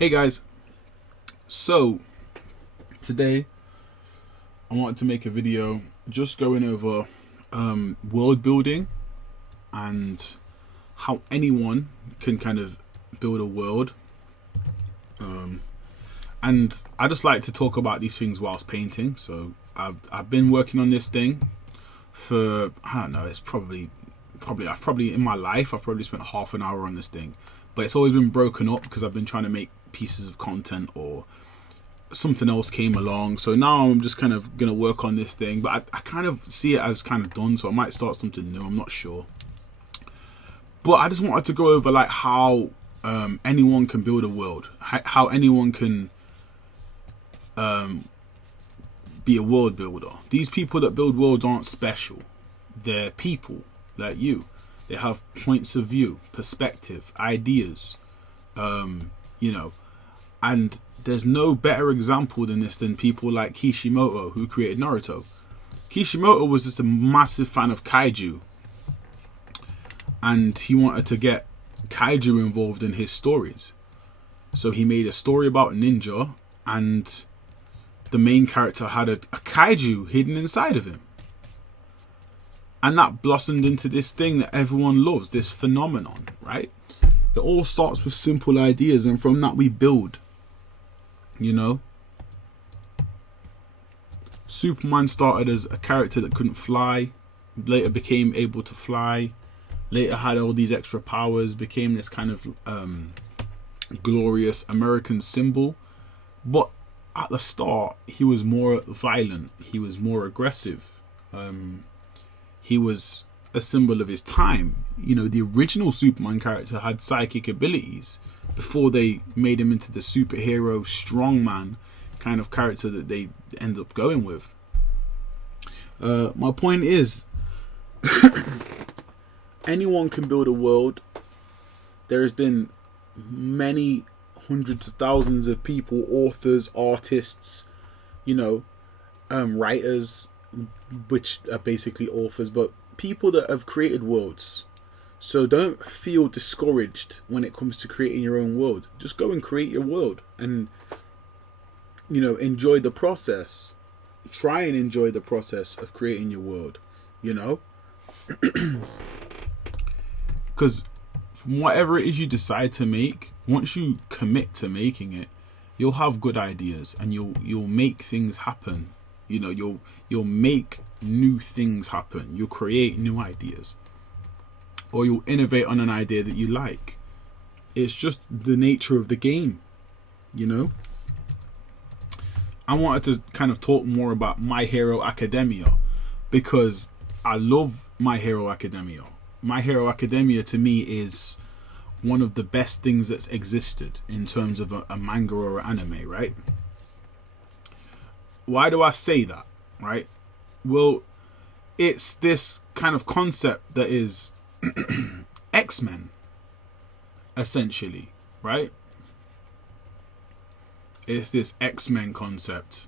Hey guys, so today I wanted to make a video just going over world building and how anyone can kind of build a world. And I just like to talk about these things whilst painting. So I've been working on this thing for, I don't know, it's probably in my life I've probably spent half an hour on this thing, but it's always been broken up because I've been trying to make pieces of content or something else came along. So now I'm just kind of gonna work on this thing, but I kind of see it as kind of done, so I might start something new. I'm not sure, but I just wanted to go over like how anyone can build a world, how anyone can be a world builder. These people that build worlds aren't special. They're people like you. They have points of view, perspective, ideas, and there's no better example than people like Kishimoto, who created Naruto. Kishimoto was just a massive fan of kaiju, and he wanted to get kaiju involved in his stories. So he made a story about a ninja, and the main character had a kaiju hidden inside of him. And that blossomed into this thing that everyone loves, this phenomenon, right? It all starts with simple ideas, and from that we build, Superman started as a character that couldn't fly, later became able to fly, later had all these extra powers, became this kind of glorious American symbol. But at the start, he was more violent, he was more aggressive. He was a symbol of his time. The original Superman character had psychic abilities before they made him into the superhero strongman kind of character that they end up going with. My point is, anyone can build a world. There has been many hundreds of thousands of people, authors, artists, writers, which are basically authors, but people that have created worlds. So don't feel discouraged when it comes to creating your own world. Just go and create your world and, enjoy the process. Try and enjoy the process of creating your world, because from whatever it is you decide to make, once you commit to making it, you'll have good ideas and you'll make things happen. You'll make new things happen. You'll create new ideas, or you'll innovate on an idea that you like. It's just the nature of the game, I wanted to kind of talk more about My Hero Academia because I love My Hero Academia. My Hero Academia to me is one of the best things that's existed in terms of a manga or an anime, right? Why do I say that, right? Well, it's this kind of concept that is X-Men, essentially, right? It's this X-Men concept,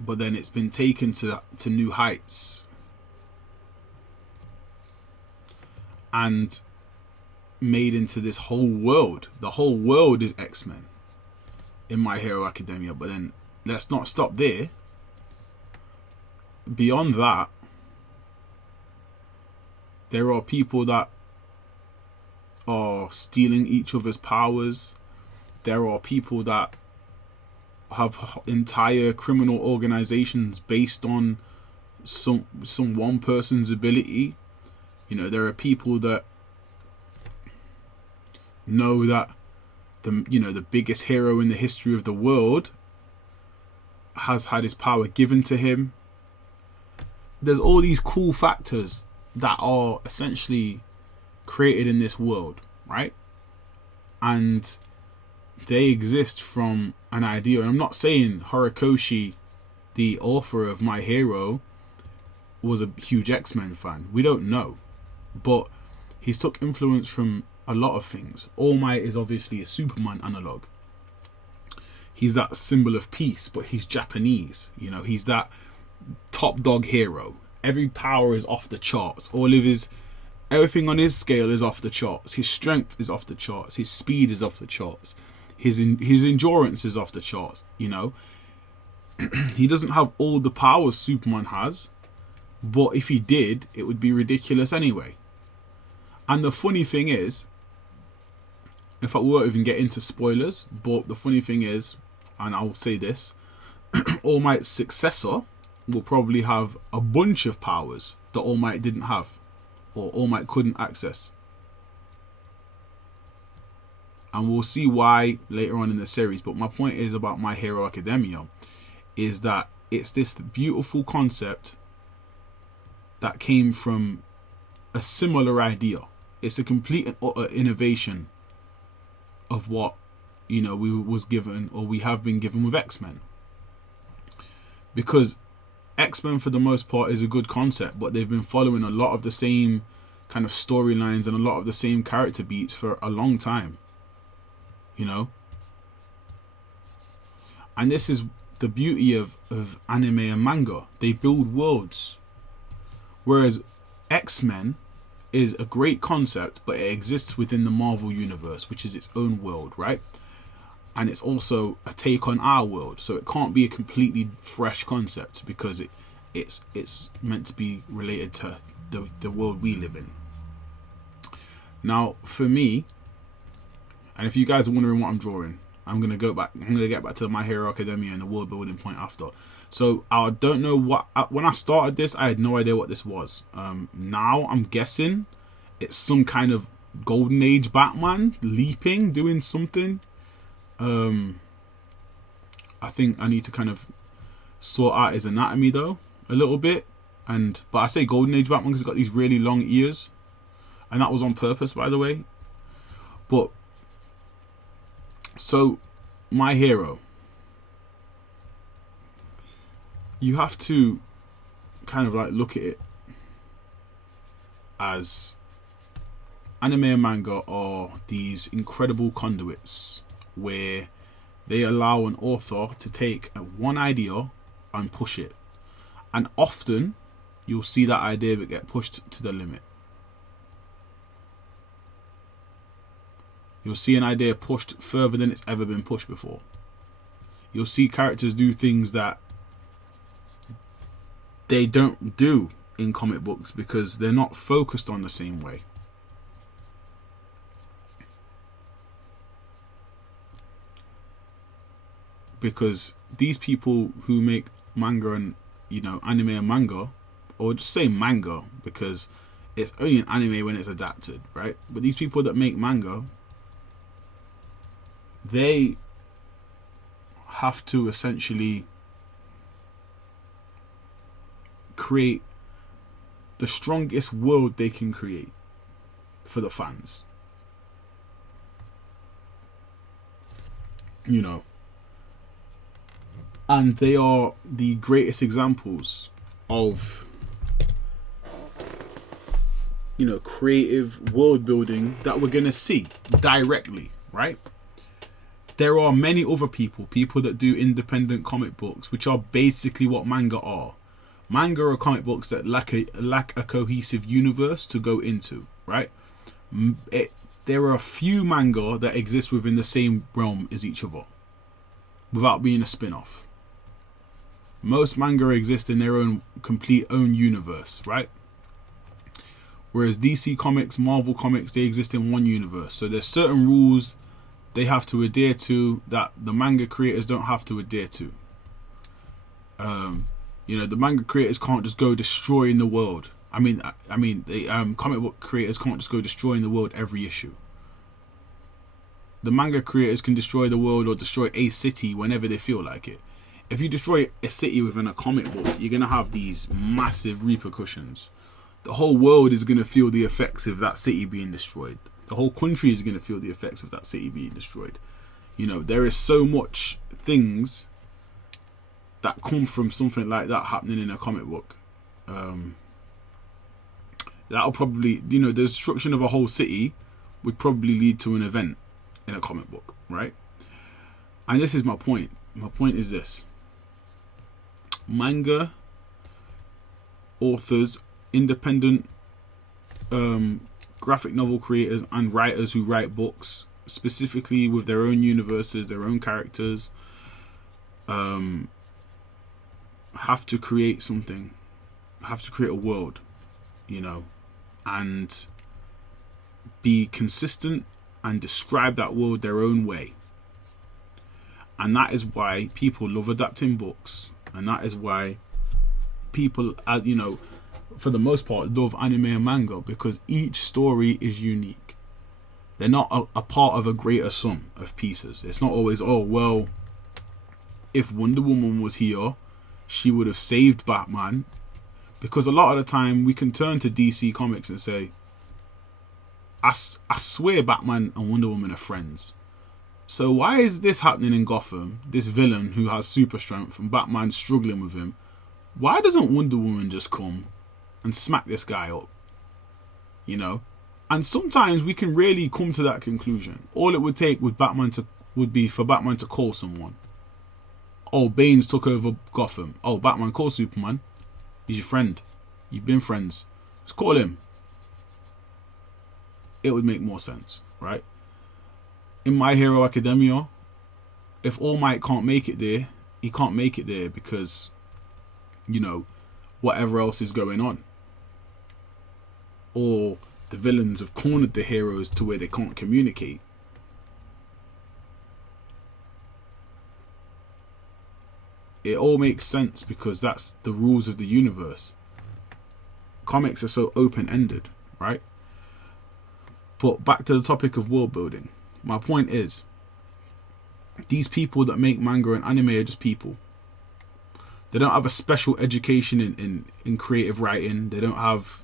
but then it's been taken to new heights and made into this whole world. The whole world is X-Men in My Hero Academia, but then let's not stop there. Beyond that, there are people that are stealing each other's powers. There are people that have entire criminal organizations based on some one person's ability. There are people that know that the biggest hero in the history of the world has had his power given to him. There's all these cool factors that are essentially created in this world, right? And they exist from an idea. And I'm not saying Horikoshi, the author of My Hero, was a huge X-Men fan. We don't know. But he's took influence from a lot of things. All Might is obviously a Superman analog. He's that symbol of peace, but he's Japanese. He's that top dog hero. Every power is off the charts. All of his Everything on his scale is off the charts. His strength is off the charts. His speed is off the charts. His endurance is off the charts. You know, he doesn't have all the powers Superman has, but if he did, it would be ridiculous anyway. And the funny thing is, in fact, we won't even get into spoilers, but the funny thing is, and I'll say this, All Might's successor will probably have a bunch of powers that All Might didn't have, or All Might couldn't access. And we'll see why later on in the series. But my point is about My Hero Academia is that it's this beautiful concept that came from a similar idea. It's a complete and utter innovation of what, you know, we was given, or we have been given with X-Men. Because X-Men for the most part is a good concept, but they've been following a lot of the same kind of storylines and a lot of the same character beats for a long time. You know? And this is the beauty of anime and manga. They build worlds. Whereas X-Men is a great concept, but it exists within the Marvel universe, which is its own world, right? And it's also a take on our world, so it can't be a completely fresh concept because it's meant to be related to the world we live in. Now, for me, and if you guys are wondering what I'm drawing, I'm gonna get back to My Hero Academia and the world building point after. So I don't know what, when I started this, I had no idea what this was. Now I'm guessing it's some kind of Golden Age Batman leaping, doing something. I think I need to kind of sort out his anatomy though a little bit. But I say Golden Age Batman because he's got these really long ears, and that was on purpose, by the way. But so My Hero, you have to kind of like look at it as anime and manga are these incredible conduits where they allow an author to take one idea and push it. And often you'll see that idea get pushed to the limit. You'll see an idea pushed further than it's ever been pushed before. You'll see characters do things that they don't do in comic books because they're not focused on the same way. Because these people who make manga and, you know, anime and manga, or just say manga because it's only an anime when it's adapted, right? But these people that make manga, they have to essentially create the strongest world they can create for the fans. You know. And they are the greatest examples of, you know, creative world building that we're going to see directly, right? There are many other people that do independent comic books, which are basically what manga are. Manga are comic books that lack a cohesive universe to go into, right? There are a few manga that exist within the same realm as each other, without being a spin-off. Most manga exist in their own complete own universe, right? Whereas DC Comics, Marvel Comics, they exist in one universe. So there's certain rules they have to adhere to that the manga creators don't have to adhere to. You know, the manga creators can't just go destroying the world. I mean, the comic book creators can't just go destroying the world every issue. The manga creators can destroy the world or destroy a city whenever they feel like it. If you destroy a city within a comic book, you're going to have these massive repercussions. The whole world is going to feel the effects of that city being destroyed. The whole country is going to feel the effects of that city being destroyed. You know, there is so much things that come from something like that happening in a comic book. That'll probably, you know, the destruction of a whole city would probably lead to an event in a comic book, right? And this is my point. My point is this. Manga authors, independent graphic novel creators and writers who write books specifically with their own universes, their own characters, have to create something, have to create a world, you know, and be consistent and describe that world their own way. And that is why people love adapting books, and that is why people, you know, for the most part, love anime and manga, because each story is unique. They're not a part of a greater sum of pieces. It's not always, oh, well, if Wonder Woman was here, she would have saved Batman. Because a lot of the time, we can turn to DC Comics and say, I swear Batman and Wonder Woman are friends. So why is this happening in Gotham? This villain who has super strength and Batman struggling with him. Why doesn't Wonder Woman just come and smack this guy up? You know? And sometimes we can really come to that conclusion. All it would take would be for Batman to call someone. Oh, Bane's took over Gotham. Oh, Batman, call Superman. He's your friend. You've been friends. Just call him. It would make more sense, right? In My Hero Academia, if All Might can't make it there, he can't make it there because, you know, whatever else is going on. Or the villains have cornered the heroes to where they can't communicate. It all makes sense because that's the rules of the universe. Comics are so open-ended, right? But back to the topic of world building. My point is, these people that make manga and anime are just people. They don't have a special education in creative writing. They don't have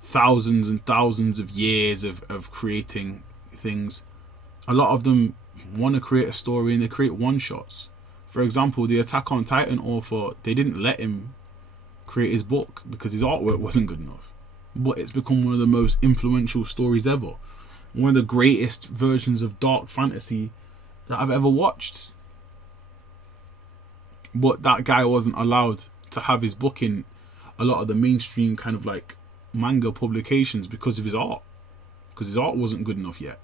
thousands and thousands of years of creating things. A lot of them want to create a story and they create one-shots. For example, the Attack on Titan author, they didn't let him create his book because his artwork wasn't good enough. But it's become one of the most influential stories ever. One of the greatest versions of dark fantasy that I've ever watched. But that guy wasn't allowed to have his book in a lot of the mainstream kind of like manga publications because of his art. Because his art wasn't good enough yet.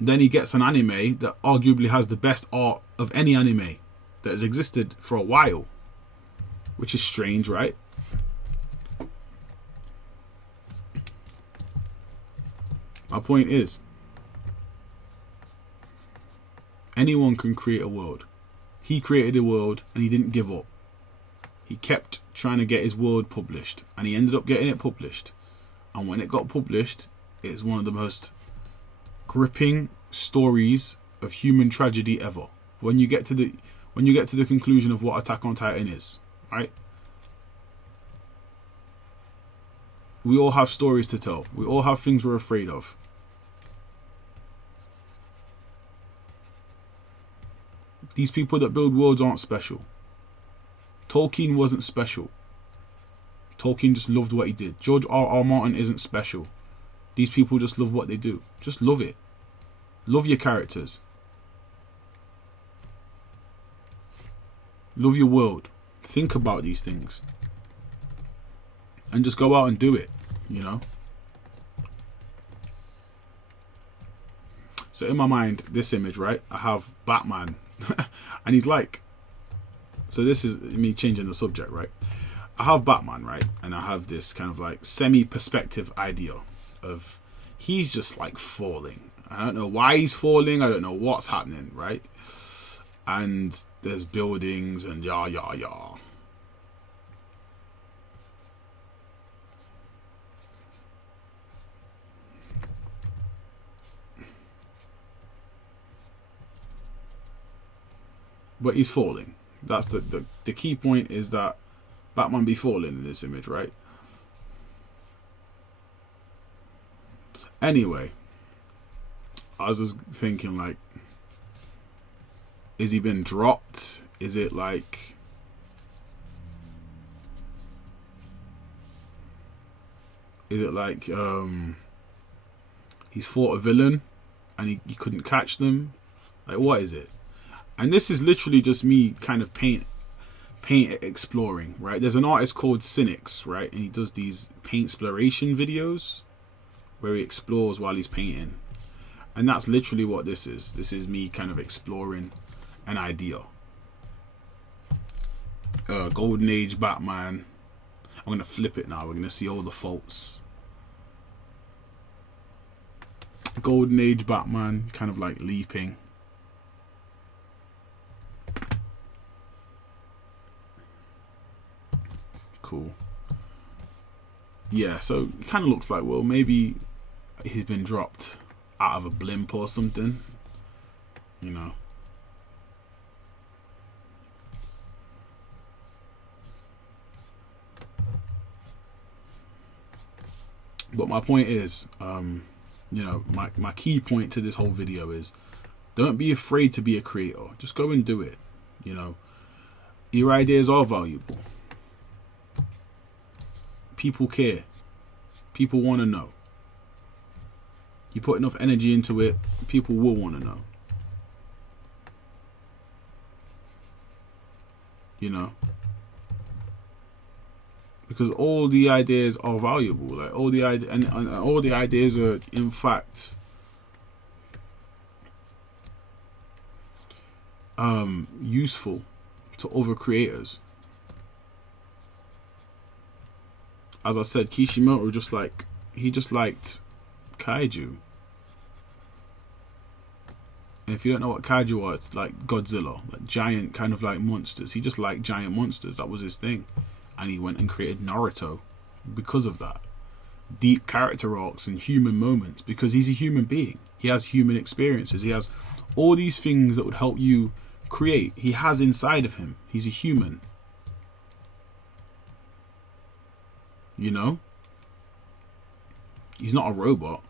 Then he gets an anime that arguably has the best art of any anime that has existed for a while. Which is strange, right? My point is, anyone can create a world. He created a world and he didn't give up. He kept trying to get his world published and he ended up getting it published. And when it got published, it's one of the most gripping stories of human tragedy ever. When you get to the conclusion of what Attack on Titan is, right? We all have stories to tell. We all have things we're afraid of. These people that build worlds aren't special. Tolkien wasn't special. Tolkien just loved what he did. George R.R. Martin isn't special. These people just love what they do. Just love it. Love your characters. Love your world. Think about these things. And just go out and do it, you know? So in my mind, this image, right? I have Batman. And he's like... So this is me changing the subject, right? I have Batman, right? And I have this kind of like semi-perspective idea of... He's just like falling. I don't know why he's falling. I don't know what's happening, right? And there's buildings and yah. But he's falling. That's the key point, is that Batman be falling in this image, right? Anyway, I was just thinking, like, is he been dropped? Is it like... he's fought a villain and he couldn't catch them? Like, what is it? And this is literally just me kind of paint exploring, right? There's an artist called Cynics, right? And he does these paint exploration videos where he explores while he's painting. And that's literally what this is. This is me kind of exploring an idea. Golden Age Batman. I'm going to flip it now. We're going to see all the faults. Golden Age Batman, kind of like leaping. Cool. Yeah, so it kind of looks like, well, maybe he's been dropped out of a blimp or something, you know. But my point is, you know, my key point to this whole video is, don't be afraid to be a creator. Just go and do it, you know. Your ideas are valuable. People care. People want to know. You put enough energy into it, people will want to know. You know? Because all the ideas are valuable. Like all the and all the ideas are in fact useful to other creators. As I said, Kishimoto he just liked kaiju. And if you don't know what kaiju are, it's like Godzilla, like giant kind of like monsters. He just liked giant monsters. That was his thing. And he went and created Naruto because of that. Deep character arcs and human moments, because he's a human being. He has human experiences. He has all these things that would help you create. He has inside of him. He's a human. You know? He's not a robot.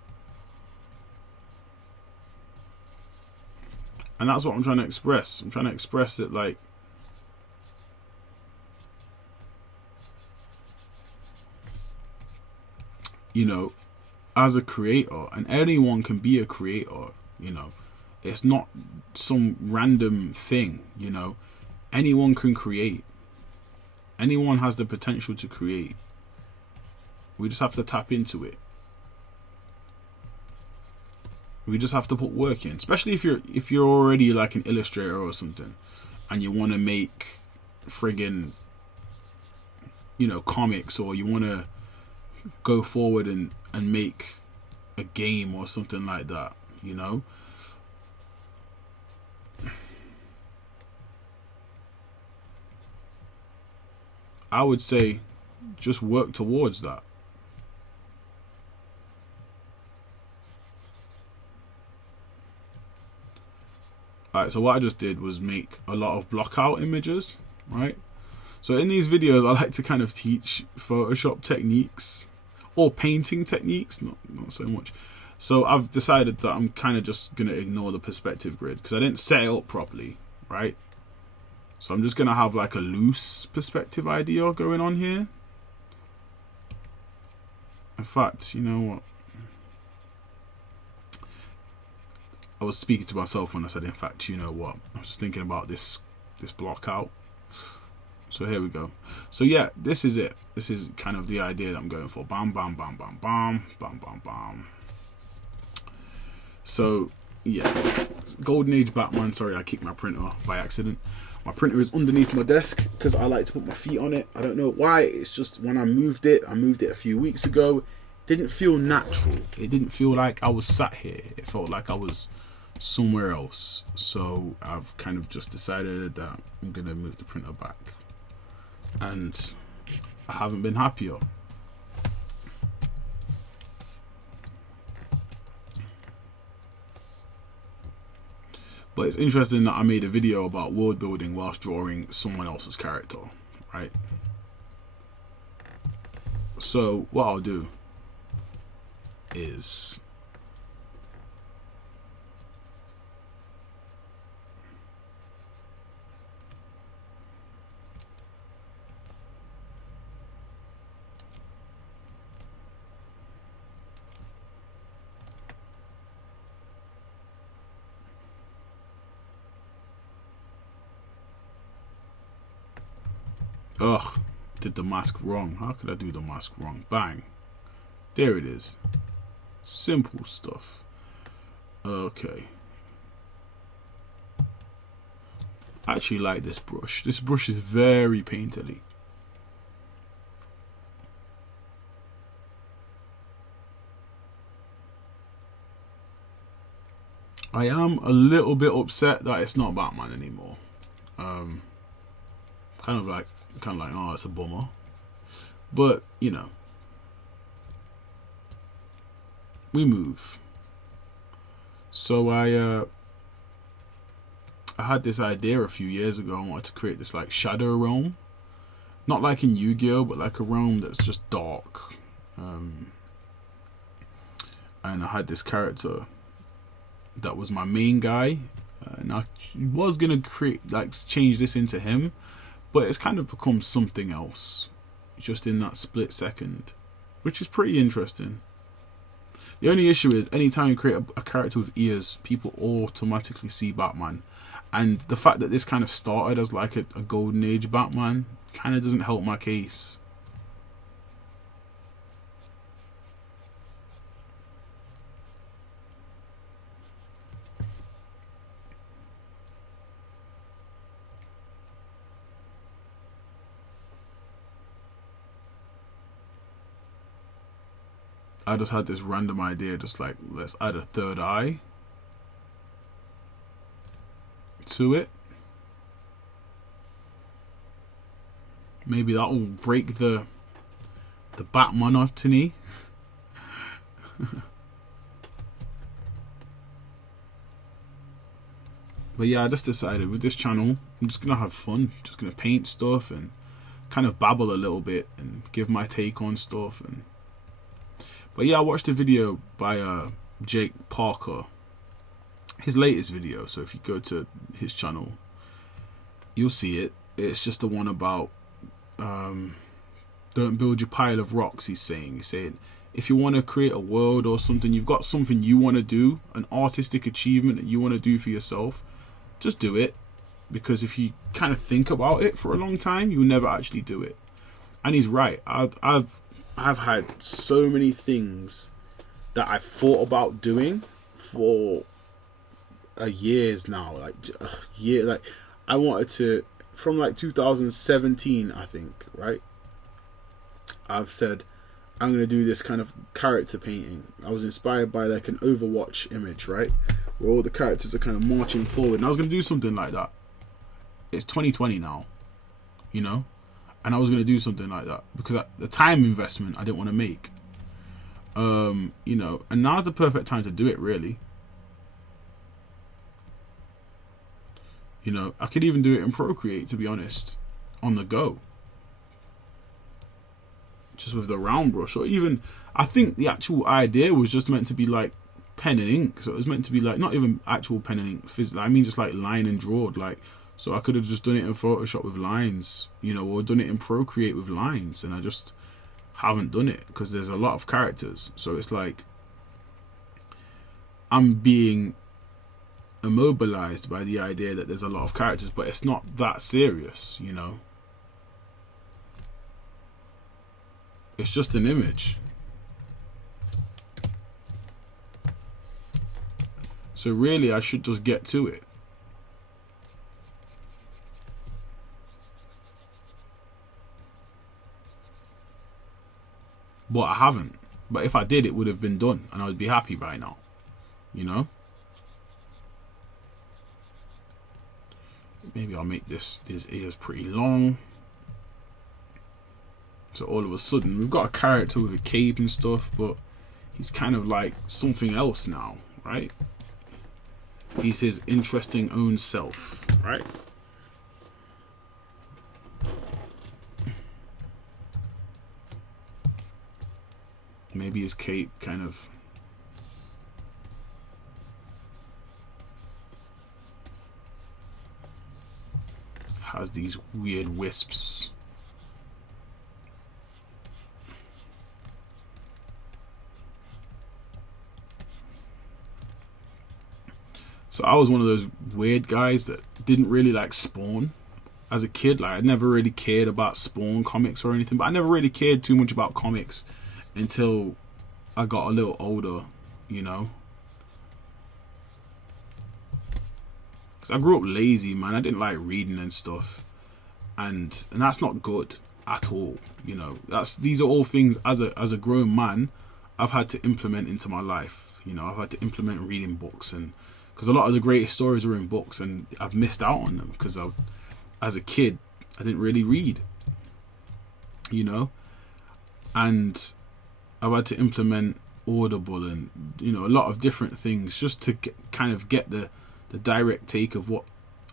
And that's what I'm trying to express. I'm trying to express that, like, you know, as a creator, and anyone can be a creator, you know, it's not some random thing, you know, anyone can create. Anyone has the potential to create. We just have to tap into it. We just have to put work in, especially if you're already like an illustrator or something, and you want to make friggin', you know, comics, or you want to go forward and make a game or something like that, you know. I would say just work towards that. Alright, so what I just did was make a lot of block out images, right? So in these videos, I like to kind of teach Photoshop techniques or painting techniques, not so much. So I've decided that I'm kind of just going to ignore the perspective grid because I didn't set it up properly, right? So I'm just going to have like a loose perspective idea going on here. In fact, you know what? I was speaking to myself when I said, in fact, you know what? I was just thinking about this block out. So here we go. So yeah, this is it. This is kind of the idea that I'm going for. Bam, bam, bam, bam, bam, bam, bam, bam. So yeah, Golden Age Batman. Sorry, I kicked my printer by accident. My printer is underneath my desk because I like to put my feet on it. I don't know why. It's just when I moved it a few weeks ago. It didn't feel natural. It didn't feel like I was sat here. It felt like I was somewhere else. So I've kind of just decided that I'm gonna move the printer back, and I haven't been happier. But it's interesting that I made a video about world building whilst drawing someone else's character, right? So what I'll do is Ugh, did the mask wrong. How could I do the mask wrong? Bang. There it is. Simple stuff. Okay. I actually like this brush. This brush is very painterly. I am a little bit upset that it's not Batman anymore. Kind of like, oh, it's a bummer. But, you know, we move. So I had this idea a few years ago. I wanted to create this like shadow realm. Not like in Yu-Gi-Oh, but like a realm that's just dark. And I had this character that was my main guy. And I was going to change this into him. But it's kind of become something else. Just in that split second. Which is pretty interesting. The only issue is, anytime you create a character with ears, people automatically see Batman. And the fact that this kind of started as like a golden age Batman kind of doesn't help my case. I just had this random idea, just like, let's add a third eye to it. Maybe that will break the bat monotony. But yeah, I just decided with this channel, I'm just gonna have fun. Just gonna paint stuff and kind of babble a little bit and give my take on stuff. But yeah, I watched a video by Jake Parker, his latest video. So if you go to his channel, you'll see it. It's just the one about don't build your pile of rocks. He's saying if you want to create a world or something, you've got something you want to do, an artistic achievement that you want to do for yourself, just do it. Because if you kind of think about it for a long time, you'll never actually do it. And he's right. I've had so many things that I've thought about doing for years now. Like I wanted to, from like 2017, I think, right? I've said I'm gonna do this kind of character painting. I was inspired by like an Overwatch image, right, where all the characters are kind of marching forward. And I was gonna do something like that. It's 2020 now, you know, and I was gonna do something like that because the time investment I didn't want to make. You know, and now's the perfect time to do it, really. You know, I could even do it in Procreate, to be honest, on the go. Just with the round brush, or even, I think the actual idea was just meant to be like pen and ink. So it was meant to be like, not even actual pen and ink, I mean just like line and draw, like, so I could have just done it in Photoshop with lines, you know, or done it in Procreate with lines, and I just haven't done it because there's a lot of characters. So it's like I'm being immobilized by the idea that there's a lot of characters, but it's not that serious, you know. It's just an image. So really I should just get to it. But I haven't. But if I did, it would have been done and I would be happy by now, you know. Maybe I'll make his ears pretty long. So all of a sudden, we've got a character with a cape and stuff, but he's kind of like something else now, right? He's his interesting own self, right? Maybe his cape kind of has these weird wisps. So I was one of those weird guys that didn't really like Spawn. as a kid, like I never really cared about Spawn comics or anything, but I never really cared too much about comics until I got a little older, you know. Because I grew up lazy, man. I didn't like reading and stuff, and that's not good at all, you know. These are all things as a grown man I've had to implement into my life, you know. I've had to implement reading books, and because a lot of the greatest stories are in books, and I've missed out on them because as a kid I didn't really read, you know. And I've had to implement Audible and, you know, a lot of different things just to kind of get the direct take of what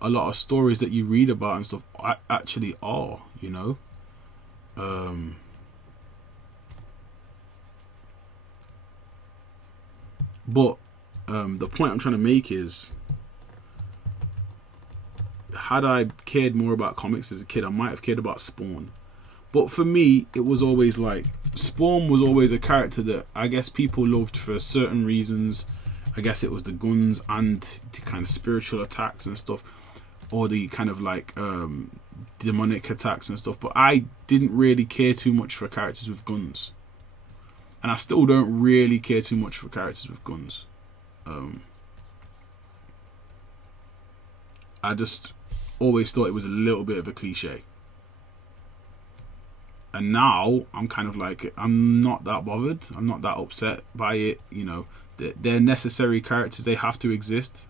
a lot of stories that you read about and stuff actually are, you know. But the point I'm trying to make is, had I cared more about comics as a kid, I might have cared about Spawn. But for me, it was always like, Spawn was always a character that I guess people loved for certain reasons. I guess it was the guns and the kind of spiritual attacks and stuff, or the kind of like demonic attacks and stuff. But I didn't really care too much for characters with guns, and I still don't really care too much for characters with guns. I just always thought it was a little bit of a cliche. And now I'm kind of like, I'm not that bothered. I'm not that upset by it. You know, they're necessary characters. They have to exist.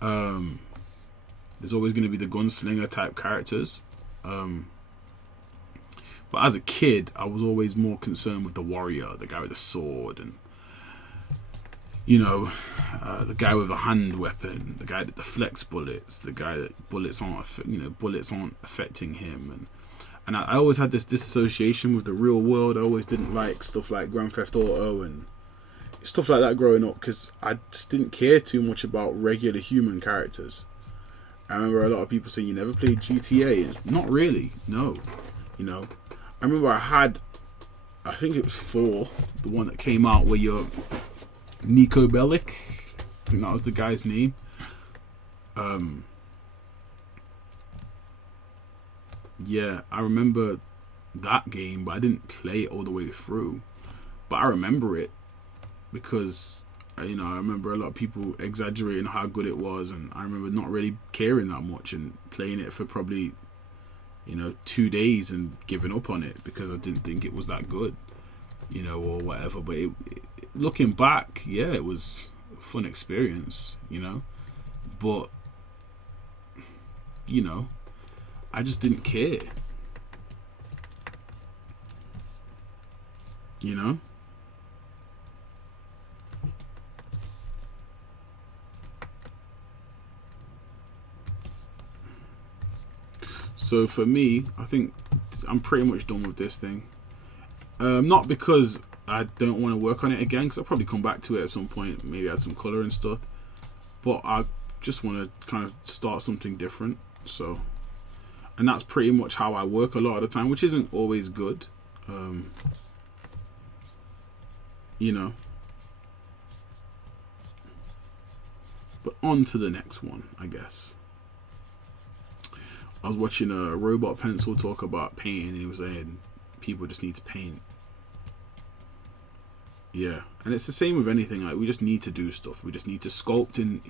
There's always going to be the gunslinger type characters. But as a kid, I was always more concerned with the warrior, the guy with the sword, and, you know, the guy with a hand weapon, the guy that deflects bullets, the guy that bullets aren't affecting him, and I always had this disassociation with the real world. I always didn't like stuff like Grand Theft Auto and stuff like that growing up, because I just didn't care too much about regular human characters. I remember a lot of people saying, you never played GTA. And not really, no. You know, I remember I think it was 4, the one that came out where you're Nico Bellic. I think that was the guy's name. Yeah, I remember that game, but I didn't play it all the way through. But I remember it because, you know, I remember a lot of people exaggerating how good it was, and I remember not really caring that much and playing it for probably, you know, 2 days and giving up on it because I didn't think it was that good, you know, or whatever. But looking back, yeah, it was a fun experience, you know. But, you know, I just didn't care, you know. So for me, I think I'm pretty much done with this thing. Not because I don't want to work on it again, because I'll probably come back to it at some point, maybe add some colour and stuff. But I just want to kind of start something different. So, and that's pretty much how I work a lot of the time, which isn't always good. You know. But on to the next one, I guess. I was watching a Robot Pencil talk about painting, and he was saying people just need to paint. Yeah, and it's the same with anything. Like, we just need to do stuff. We just need to sculpt in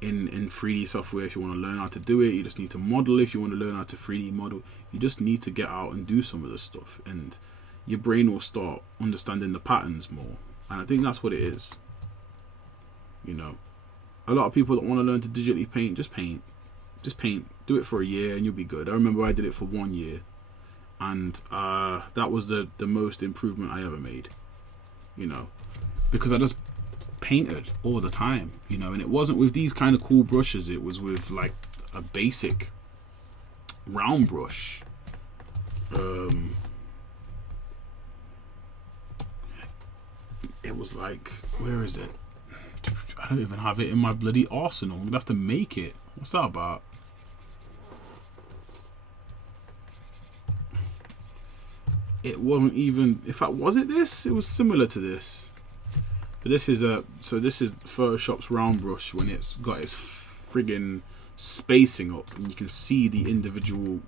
3D software if you want to learn how to do it. You just need to model if you want to learn how to 3D model. You just need to get out and do some of the stuff, and your brain will start understanding the patterns more. And I think that's what it is. You know, a lot of people that want to learn to digitally paint, just paint. Just paint. Do it for a year and you'll be good. I remember I did it for 1 year, and that was the most improvement I ever made. You know, because I just painted all the time, you know, and it wasn't with these kind of cool brushes. It was with like a basic round brush. It was like, where is it? I don't even have it in my bloody arsenal. I'm gonna have to make it. What's that about? It wasn't even, in fact, was it this? It was similar to this. But this is this is Photoshop's round brush when it's got its friggin' spacing up, and you can see the individual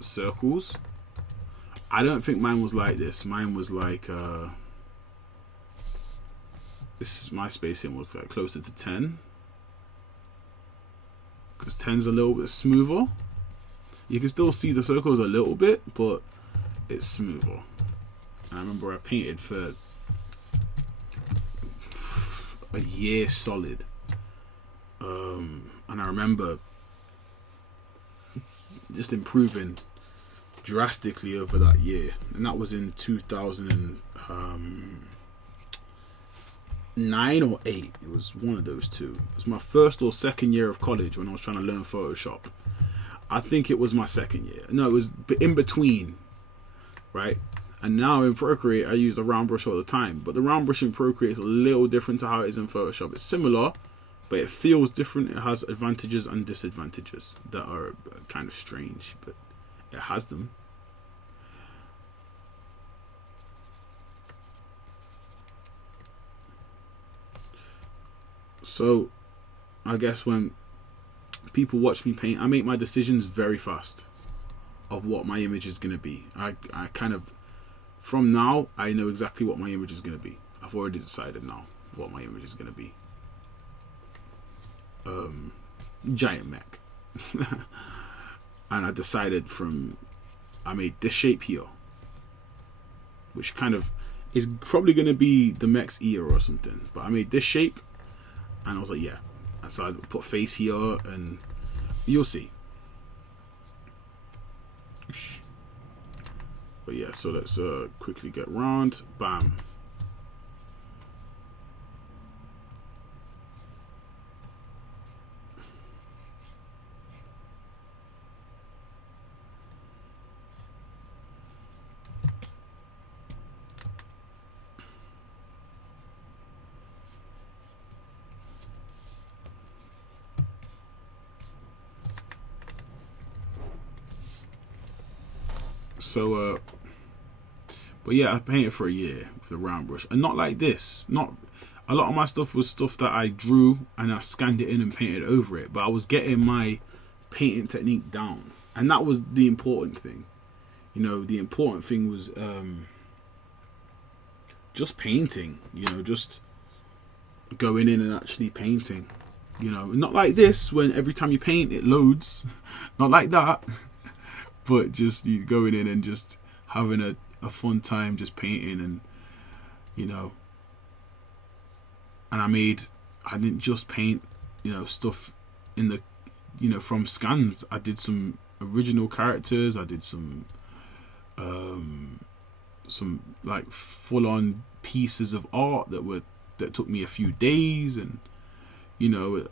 circles. I don't think mine was like this. Mine was like my spacing was like closer to 10, because 10's a little bit smoother. You can still see the circles a little bit, but it's smoother. And I remember I painted for a year solid, and I remember just improving drastically over that year, and that was in 2009 or 8. It was one of those two. It was my first or second year of college when I was trying to learn Photoshop. I think it was my second year. No, it was in between, right? And now in Procreate I use the round brush all the time, but the round brush in Procreate is a little different to how it is in Photoshop. It's similar, but it feels different. It has advantages and disadvantages that are kind of strange, but it has them. So I guess when people watch me paint, I make my decisions very fast of what my image is going to be. I kind of, from now, I know exactly what my image is going to be. I've already decided now what my image is going to be. Giant mech. And I decided I made this shape here, which kind of is probably going to be the mech's ear or something, but I made this shape, and I was like, yeah. And so I put face here, and you'll see. But yeah, so let's quickly get round. Bam. So, but yeah, I painted for a year with the round brush, and not like this. Not a lot of my stuff was stuff that I drew and I scanned it in and painted over it. But I was getting my painting technique down, and that was the important thing. You know, the important thing was just painting. You know, just going in and actually painting. You know, not like this when every time you paint it loads. Not like that. But just you going in and just having a fun time just painting, and you know, and I didn't just paint, you know, stuff in the, you know, from scans. I did some original characters. I did some like full on pieces of art that took me a few days, and you know,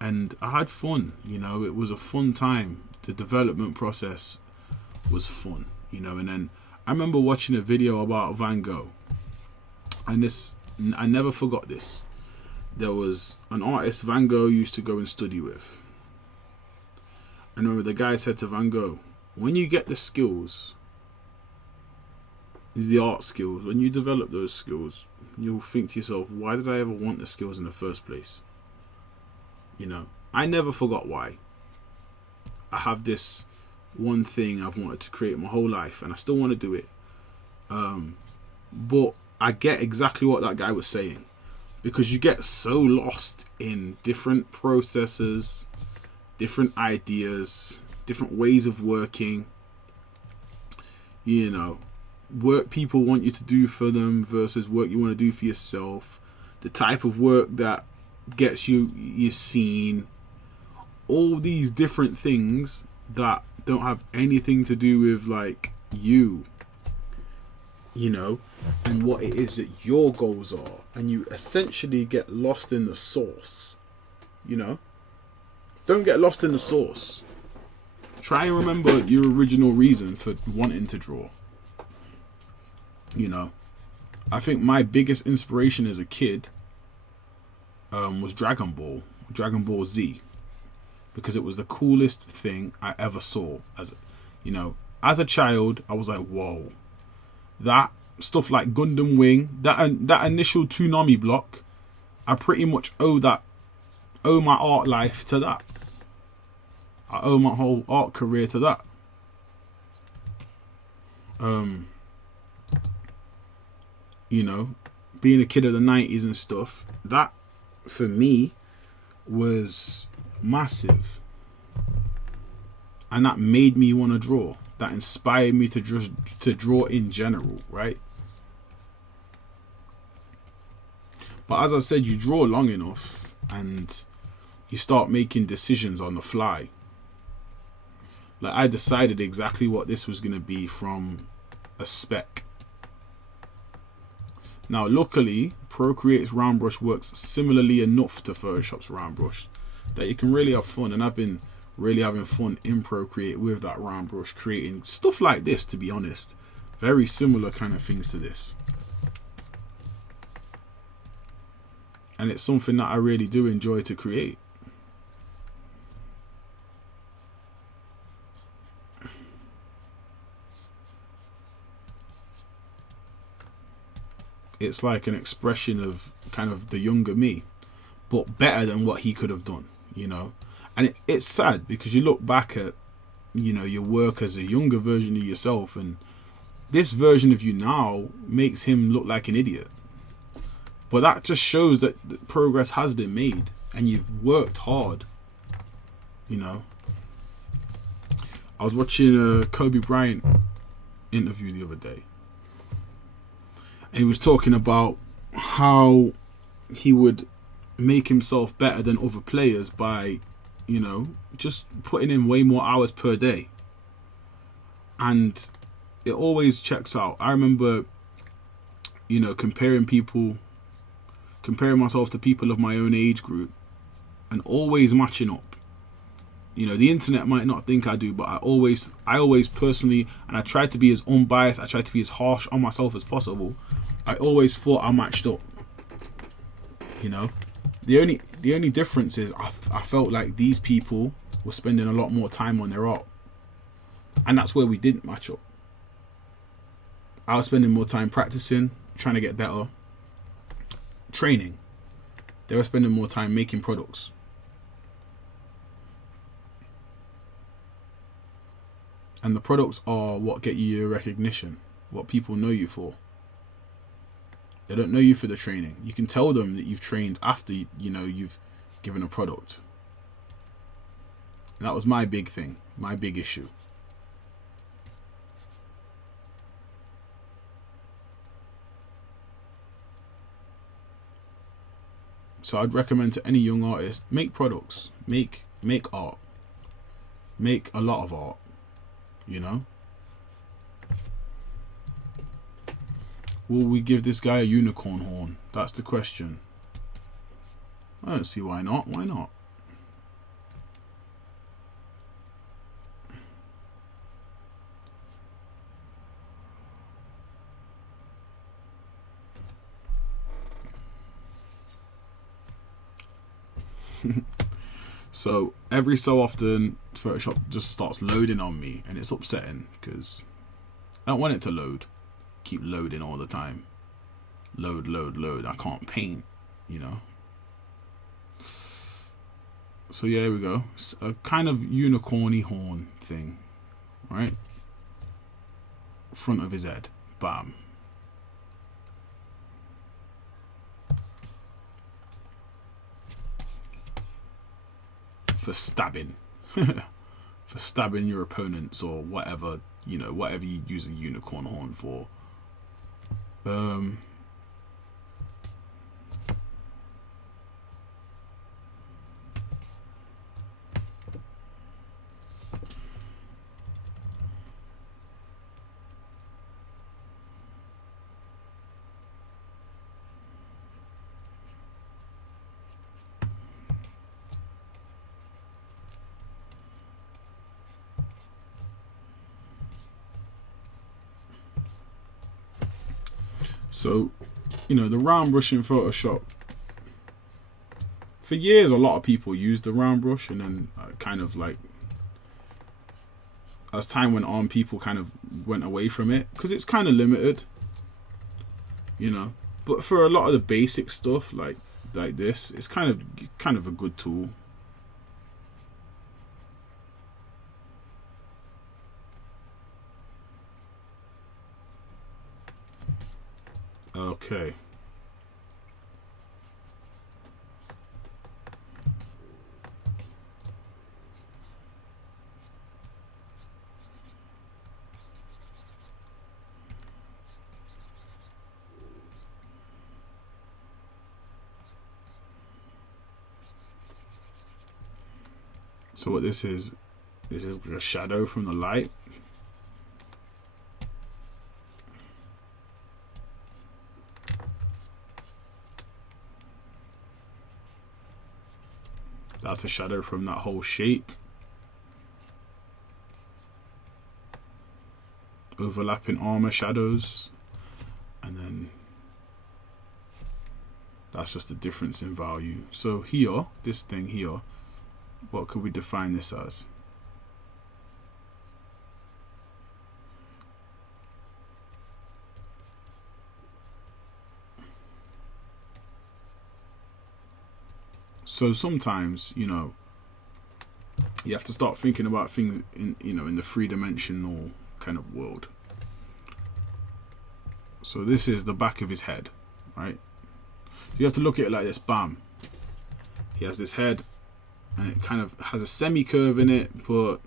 and I had fun. You know, it was a fun time. The development process was fun, you know. And then I remember watching a video about Van Gogh, and this, I never forgot this. There was an artist Van Gogh used to go and study with. I remember the guy said to Van Gogh, when you get the skills, the art skills, when you develop those skills, you'll think to yourself, why did I ever want the skills in the first place? You know, I never forgot why. I have this one thing I've wanted to create my whole life, and I still want to do it. But I get exactly what that guy was saying, because you get so lost in different processes, different ideas, different ways of working. You know, work people want you to do for them versus work you want to do for yourself. The type of work that gets you've seen. All these different things that don't have anything to do with like you know, and what it is that your goals are, and you essentially get lost in the source. You know, don't get lost in the source. Try and remember your original reason for wanting to draw. You know, I think my biggest inspiration as a kid was Dragon Ball Z. Because it was the coolest thing I ever saw. As you know, as a child, I was like, whoa. That stuff like Gundam Wing, that initial Toonami block, I pretty much owe my art life to that. I owe my whole art career to that. You know, being a kid of the 90s and stuff, that for me was massive. And that made me want to draw. That inspired me to draw in general, right? But as I said, you draw long enough and you start making decisions on the fly. Like, I decided exactly what this was going to be from a spec. Now, luckily, Procreate's round brush works similarly enough to Photoshop's round brush that you can really have fun. And I've been really having fun in Procreate with that round brush, creating stuff like this, to be honest. Very similar kind of things to this. And it's something that I really do enjoy to create. It's like an expression of kind of the younger me, but better than what he could have done, you know. And it's sad because you look back at, you know, your work as a younger version of yourself, and this version of you now makes him look like an idiot. But that just shows that progress has been made and you've worked hard, you know. I was watching a Kobe Bryant interview the other day, and he was talking about how he would make himself better than other players by, you know, just putting in way more hours per day. And it always checks out. I remember, you know, comparing myself to people of my own age group and always matching up. You know, the internet might not think I do, but I always personally, and I try to be as unbiased, I try to be as harsh on myself as possible. I always thought I matched up. You know, the only difference is I felt like these people were spending a lot more time on their art, and that's where we didn't match up. I was spending more time practicing, trying to get better, training. They were spending more time making products. And the products are what get you your recognition, what people know you for. They don't know you for the training. You can tell them that you've trained after, you know, you've given a product. And that was my big thing, my big issue. So I'd recommend to any young artist, make products, make art, make a lot of art, you know. Will we give this guy a unicorn horn? That's the question. I don't see why not. Why not? So every so often Photoshop just starts loading on me, and it's upsetting because I don't want it to load. Keep loading all the time. Load. I can't paint, you know. So yeah, here we go. It's a kind of unicorny horn thing, right? Front of his head. Bam. For stabbing. For stabbing your opponents or whatever, you know, whatever you use a unicorn horn for. So, you know, the round brush in Photoshop, for years a lot of people used the round brush, and then kind of like as time went on, people kind of went away from it because it's kind of limited, you know. But for a lot of the basic stuff like this, it's kind of a good tool. Okay. So what this is a shadow from the light. That's a shadow from that whole shape. Overlapping armor shadows. And then that's just the difference in value. So here, this thing here, what could we define this as? So sometimes, you know, you have to start thinking about things in, you know, in the three-dimensional kind of world. So this is the back of his head, right? You have to look at it like this. Bam. He has this head, and it kind of has a semi-curve in it, but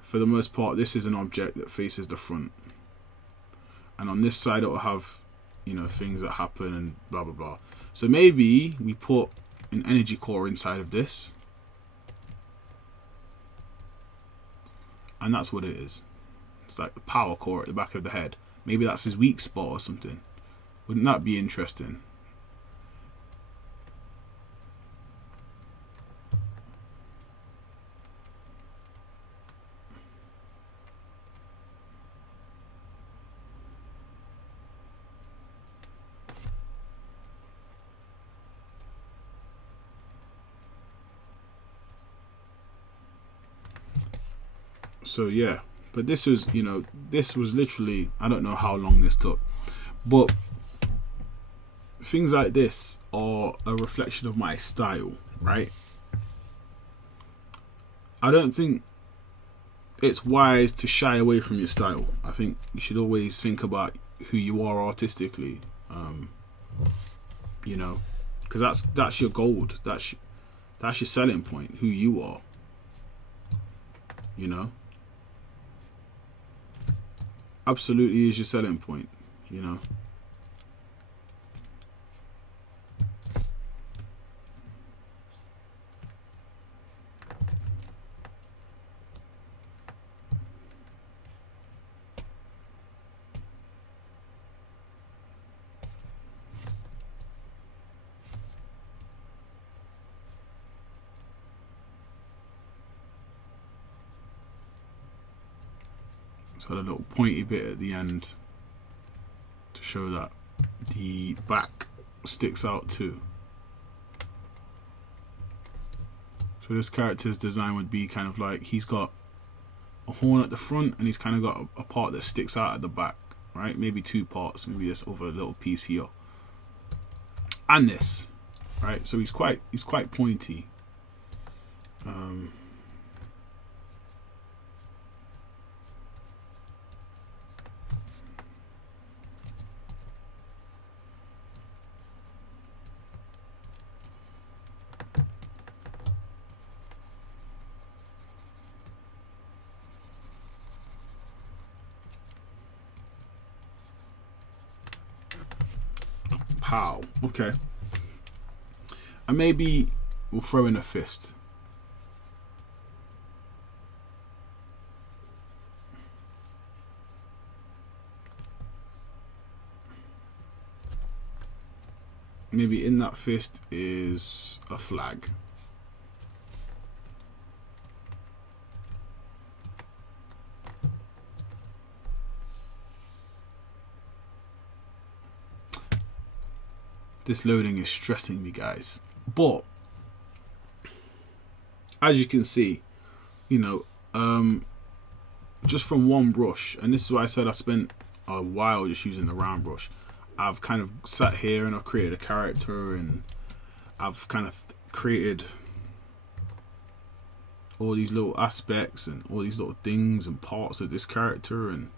for the most part, this is an object that faces the front. And on this side, it will have, you know, things that happen and blah, blah, blah. So maybe we put an energy core inside of this. And that's what it is. It's like the power core at the back of the head. Maybe that's his weak spot or something. Wouldn't that be interesting? So yeah, but this was, you know, this was literally, I don't know how long this took, but things like this are a reflection of my style, right? I don't think it's wise to shy away from your style. I think you should always think about who you are artistically, you know, because that's your gold. That's your selling point, who you are, you know. Absolutely is your selling point, you know. So a little pointy bit at the end to show that the back sticks out too. So this character's design would be kind of like he's got a horn at the front and he's kind of got a part that sticks out at the back, right? Maybe two parts, maybe this over a little piece here. And this, right? So he's quite pointy. Pow. Okay. And maybe we'll throw in a fist. Maybe in that fist is a flag. This loading is stressing me, guys. But as you can see, you know, just from one brush, and this is why I said I spent a while just using the round brush. I've kind of sat here and I've created a character, and I've kind of created all these little aspects and all these little things and parts of this character, and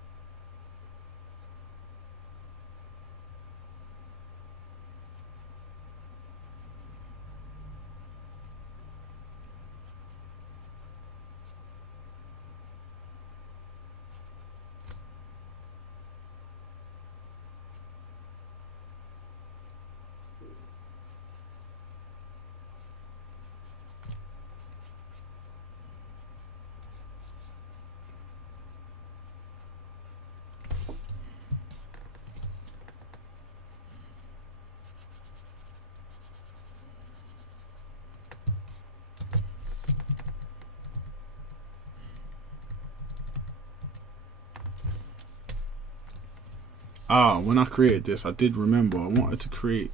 When I created this, I did remember I wanted to create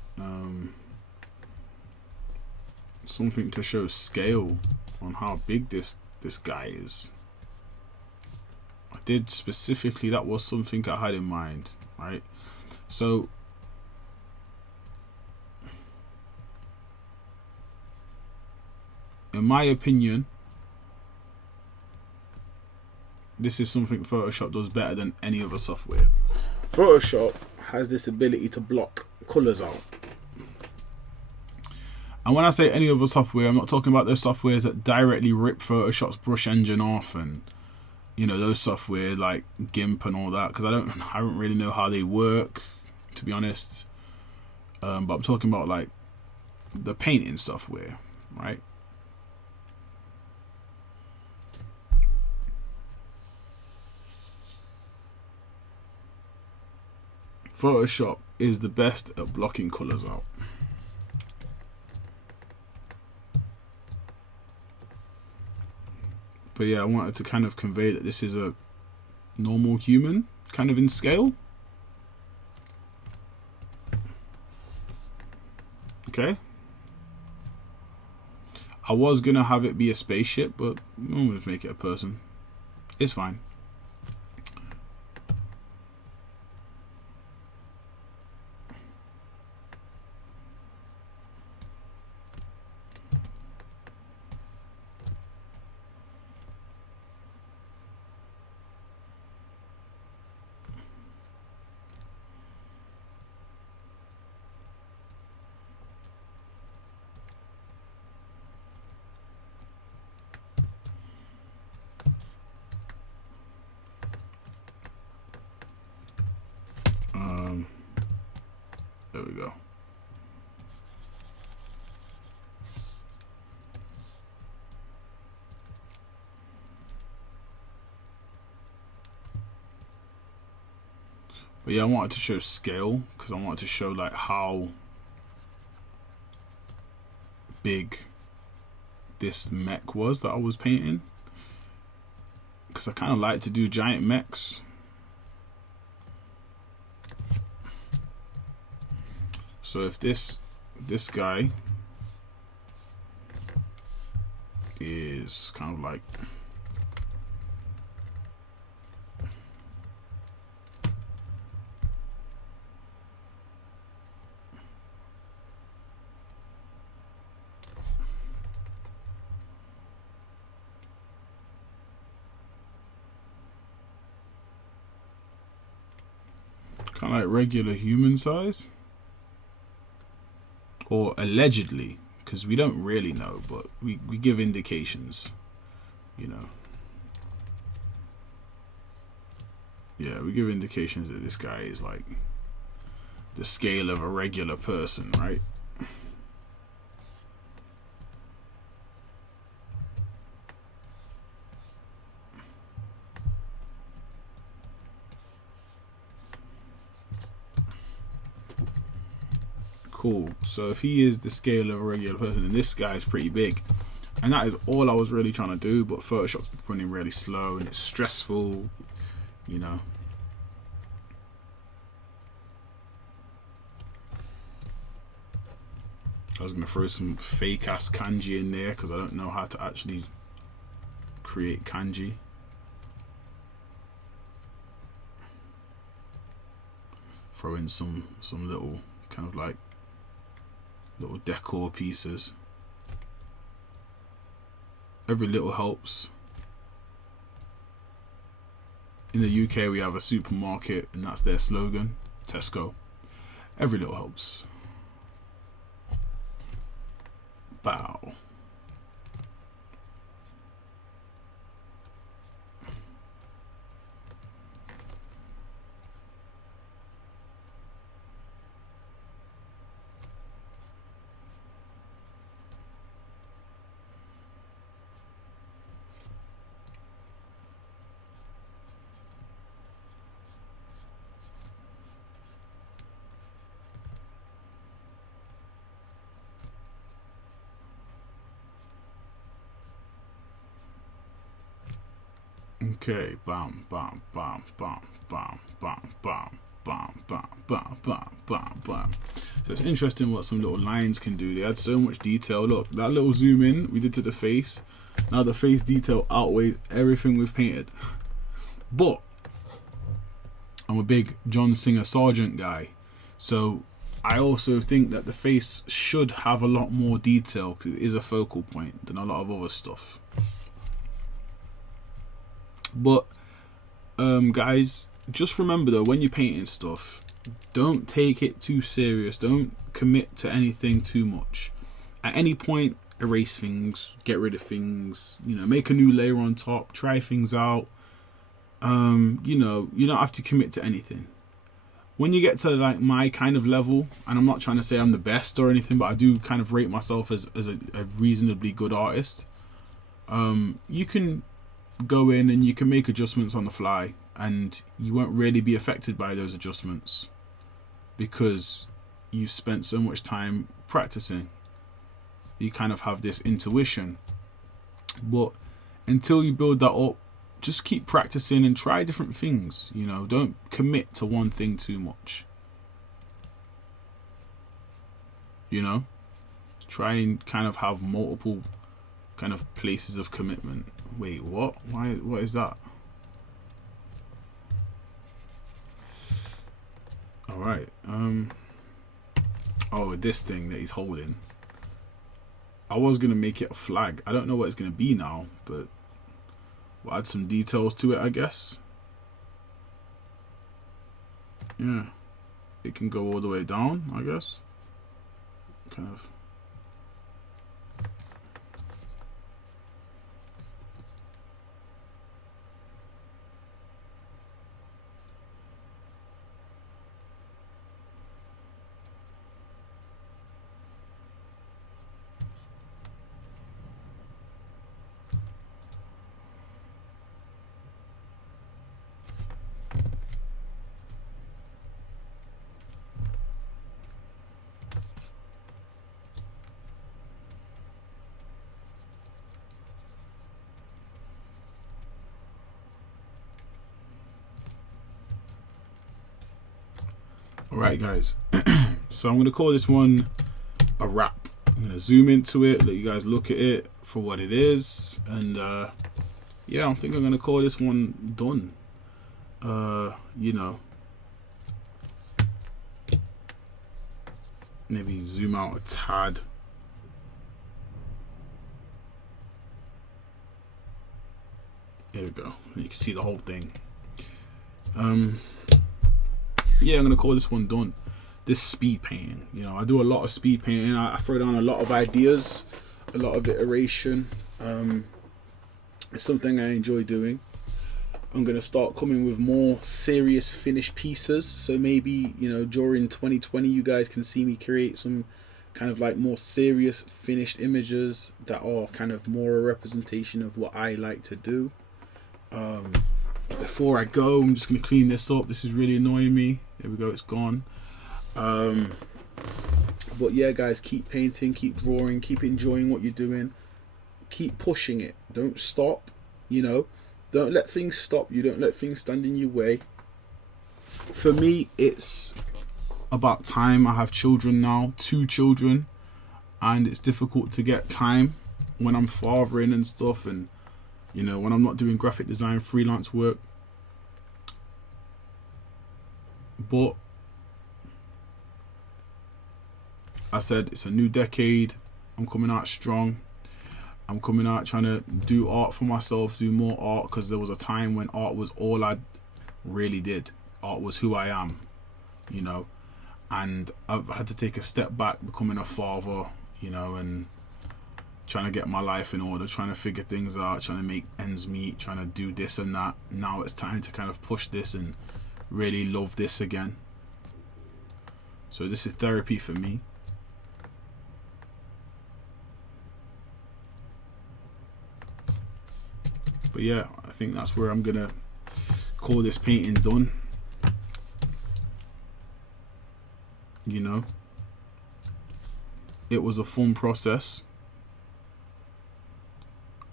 something to show scale on how big this guy is. I did specifically, that was something I had in mind, right? So in my opinion, this is something Photoshop does better than any other software. Photoshop has this ability to block colors out. And when I say any other software, I'm not talking about those softwares that directly rip Photoshop's brush engine off, and you know, those software like GIMP and all that, because I don't really know how they work, to be honest. But I'm talking about like the painting software, right? Photoshop is the best at blocking colors out. But yeah, I wanted to kind of convey that this is a normal human, kind of in scale. Okay. I was gonna have it be a spaceship, but I'm gonna make it a person. It's fine. There we go. But yeah, I wanted to show scale because I wanted to show like how big this mech was that I was painting, because I kind of like to do giant mechs. So if this guy is kind of like regular human size, or allegedly, because we don't really know, but we give indications, you know. Yeah, we give indications that this guy is like the scale of a regular person, right? Cool. So if he is the scale of a regular person, then this guy is pretty big. And that is all I was really trying to do, but Photoshop's running really slow and it's stressful, you know. I was going to throw some fake ass kanji in there because I don't know how to actually create kanji. Throw in some little kind of like little decor pieces. Every little helps. In the UK we have a supermarket and that's their slogan, Tesco. Every little helps. Bow. Okay, bam, bam, bam, bam, bam, bam, bam, bam, bam, bam, bam, bam, bam. So it's interesting what some little lines can do. They had so much detail. Look, that little zoom in we did to the face. Now the face detail outweighs everything we've painted. But I'm a big John Singer Sargent guy, so I also think that the face should have a lot more detail because it is a focal point than a lot of other stuff. But guys, just remember though, when you're painting stuff, don't take it too serious. Don't commit to anything too much. At any point, erase things, get rid of things, you know, make a new layer on top, try things out. You know, you don't have to commit to anything. When you get to like my kind of level, and I'm not trying to say I'm the best or anything, but I do kind of rate myself as a reasonably good artist. You can go in and you can make adjustments on the fly, and you won't really be affected by those adjustments because you've spent so much time practicing. You kind of have this intuition. But until you build that up, just keep practicing and try different things. You know, don't commit to one thing too much. You know, try and kind of have multiple kind of places of commitment. Wait, what? Why? What is that? All right. Oh, this thing that he's holding. I was gonna make it a flag. I don't know what it's gonna be now, but we'll add some details to it, I guess. Yeah, it can go all the way down, I guess. Kind of. Alright guys, so I'm going to call this one a wrap. I'm going to zoom into it, let you guys look at it for what it is, and yeah, I think I'm going to call this one done. You know, maybe zoom out a tad. There we go, you can see the whole thing. Yeah, I'm gonna call this one done. This speed painting, you know, I do a lot of speed painting. I throw down a lot of ideas, a lot of iteration. It's something I enjoy doing. I'm gonna start coming with more serious finished pieces, so maybe, you know, during 2020 you guys can see me create some kind of like more serious finished images that are kind of more a representation of what I like to do. Before I go, I'm just gonna clean this up. This is really annoying me. There we go, it's gone. But yeah guys, keep painting, keep drawing, keep enjoying what you're doing, keep pushing it, don't stop. You know, don't let things stop you, don't let things stand in your way. For me, it's about time. I have children now, 2 children, and it's difficult to get time when I'm fathering and stuff, and you know, when I'm not doing graphic design freelance work. But I said it's a new decade. I'm coming out strong. I'm coming out trying to do art for myself, do more art, because there was a time when art was all I really did. Art was who I am, you know, and I've had to take a step back, becoming a father, you know, and trying to get my life in order, trying to figure things out, trying to make ends meet, trying to do this and that. Now it's time to kind of push this and really love this again. So this is therapy for me. But yeah, I think that's where I'm gonna call this painting done. You know, it was a fun process.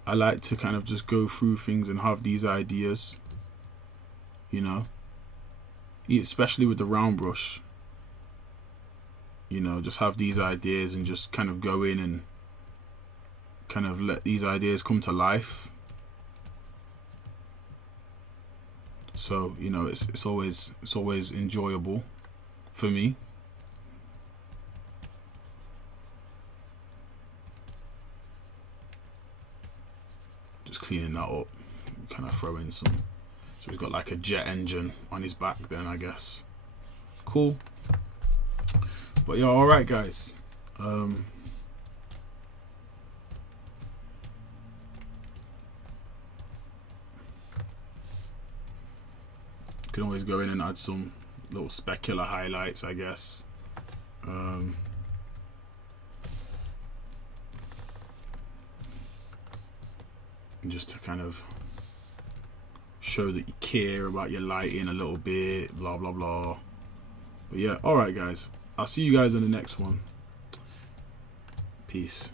I like to kind of just go through things and have these ideas, you know. especially with the round brush, you know, just have these ideas and just kind of go in and kind of let these ideas come to life. So, you know, it's always enjoyable for me. Just cleaning that up, kind of throw in some. So we've got like a jet engine on his back then, I guess. Cool. But yeah, all right, guys. Can always go in and add some little specular highlights, I guess. Just to kind of show that you care about your lighting a little bit, blah blah blah. But yeah, all right, guys. I'll see you guys in the next one. Peace.